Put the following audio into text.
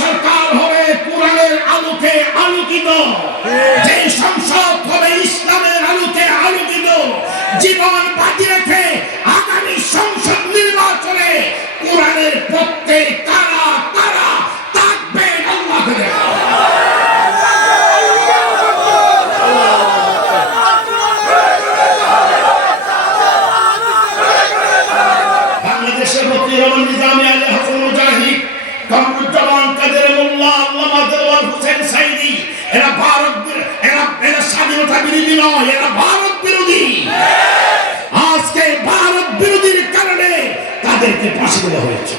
সরকার হবে কোরআনের আলোকে আলোকিত, যে সংসদ হবে ইসলামের আলোকে আলোকিত। জীবন বাজি রেখে আগামী সংসদ নির্বাচনে কোরআনের পক্ষে কারা কারা থাকবেন আল্লাহ করে। বাংলাদেশের রফিকুল নিজামী আলী হাসান মুজাহিদ, কামরুজ্জামান কাদের মোল্লা, আল্লামা দেওয়ার হোসেন সাইদি, এরা এরা স্বাধীনতা বিরোধী নয়, এরা ভারত বিরোধী। আজকে ভারত বিরোধীর কারণে তাদেরকে ফাঁসি দেওয়া হয়েছে।